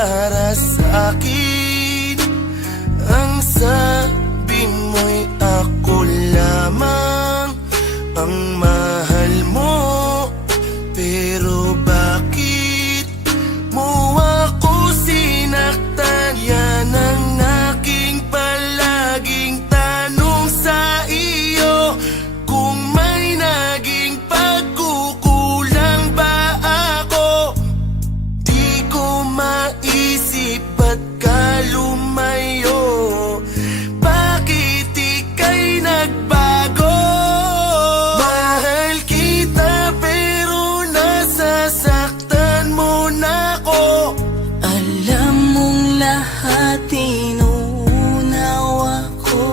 para sa akin. Ang sabi mo'y ako lamang ang mahal mo. Pero bakit mo ako sinaktan? Yan ang aking palaging tanong sa iyo. Kung may naging pagkukulang ba ako, di ko maisip ba't ka lumayo. Bakit ika'y nagbago? Mahal kita pero nasasaktan mo na ko. Alam mong lahat inuunawa ko.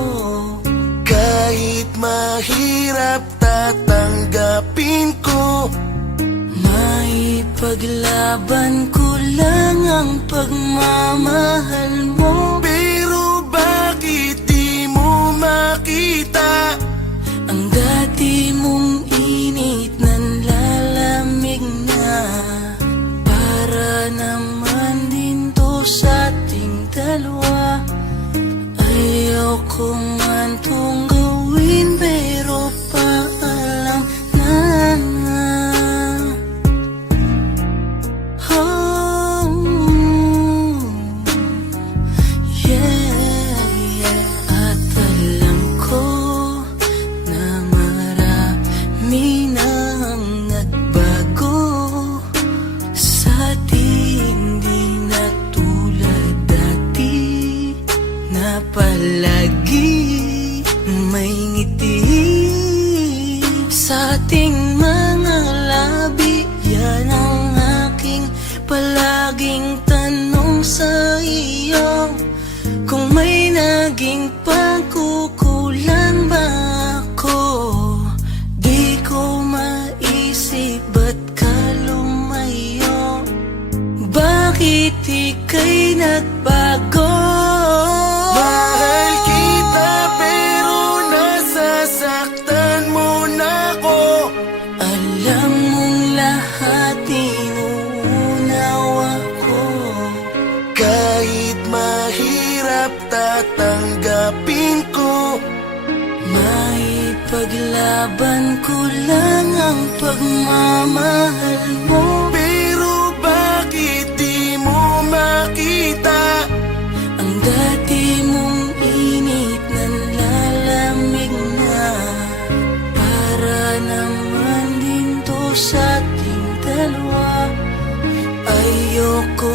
Kahit mahirap tatanggapin ko. Maipaglaban ko lang ang pagmamahal mo. Pero bakit di mo makita? Ang dati mong init nanlalamig na. Para naman din to sa ating dalawa. Ayoko man tong gawin pero paalam na. Oh, yeah, yeah. At alam ko na marami nang nagbago sa atin, di na tulad dati na palagi may ngiti sa ating mga labi. Yan ang aking palaging tanong sa iyo. Kung may naging pagkukulang ba ako, di ko maisip ba't ka lumayo. Bakit ika'y nagbago? Mahal kita pero nasasaktan mo na ko. Alam mong lahat inuunawa ko. Kahit mahirap tatanggapin ko. Maipaglaban ko lang ang pagmamahal mo. Pero bakit di mo makita? Ang dati mong init nanlalamig na. Para naman din to sa ating dalawa. Ayoko